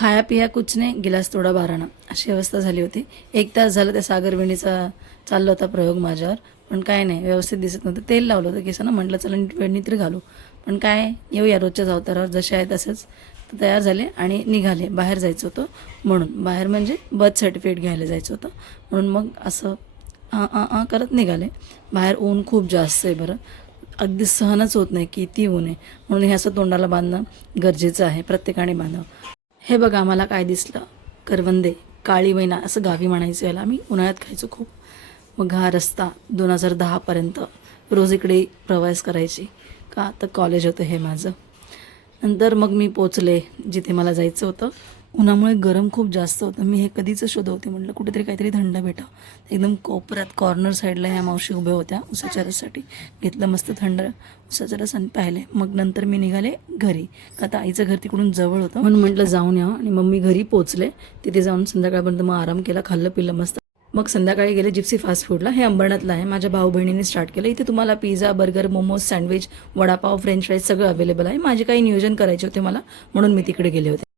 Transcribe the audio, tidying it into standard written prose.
खाया पिया कुछ नाही, गिलास थोडा बाराणा अशी अवस्था झाली होती. 1 तास झालं त्या सागरवेणीचा चालला होता प्रयोग माझ्यावर, पण काय नाही, व्यवस्थित दिसत नव्हतं. तेल लावलं होतं केसांना, म्हटलं चला नीट वेळणी तरी घालू, पण काय येऊया रोजच्याच अवतारावर, जसे आहे तसेच. तर तयार झाले आणि निघाले. बाहेर जायचं होतं म्हणून, बाहेर म्हणजे बर्थ सर्टिफिकेट घ्यायला जायचं होतं म्हणून मग असं करत निघाले. बाहेर ऊन खूप जास्त आहे बरं, अगदी सहनच होत नाही, किती ऊन आहे. म्हणून हे असं तोंडाला बांधणं गरजेचं आहे, प्रत्येकाने बांधावं. हे बघा आम्हाला काय दिसलं, करवंदे, काळी मैना असं गावी म्हणायचं याला. आम्ही उन्हाळ्यात खायचो खूप. मग हा रस्ता 2010पर्यंत रोज इकडे प्रवास करायची, का तर कॉलेज होतं हे माझं. नंतर मग मी पोचले जिथे मला जायचं होतं. उन्हामुळे गरम खूप जास्त होतं. मी हे कधीच शोधत होते, म्हटलं कुठेतरी काहीतरी थंड भेटावं. एकदम कोपऱ्यात कॉर्नर साईडला ह्या मावशी उभ्या होत्या उसाच्या रसासाठी. घेतलं मस्त थंड उसाचं रस आणि पाहिले. मग नंतर मी निघाले घरी, का तर आईचं घर तिकडून जवळ होतं म्हणून म्हटलं जाऊन यावं. आणि मग मी घरी पोचले. तिथे जाऊन संध्याकाळपर्यंत मग आराम केला, खाल्लं पिल्लं मस्त. मग संध्याकाळी गेले जिप्सी फास्ट फूडला. हे अंबरनाथला आहे, माझ्या भाऊ बहिणीने स्टार्ट केलं. इथे तुम्हाला pizza, burger, momos, sandwich, vada pav, French fries सगळं अवेलेबल आहे. माझे काही नियोजन करायचे होते मला, म्हणून मी तिकडे गेले होते.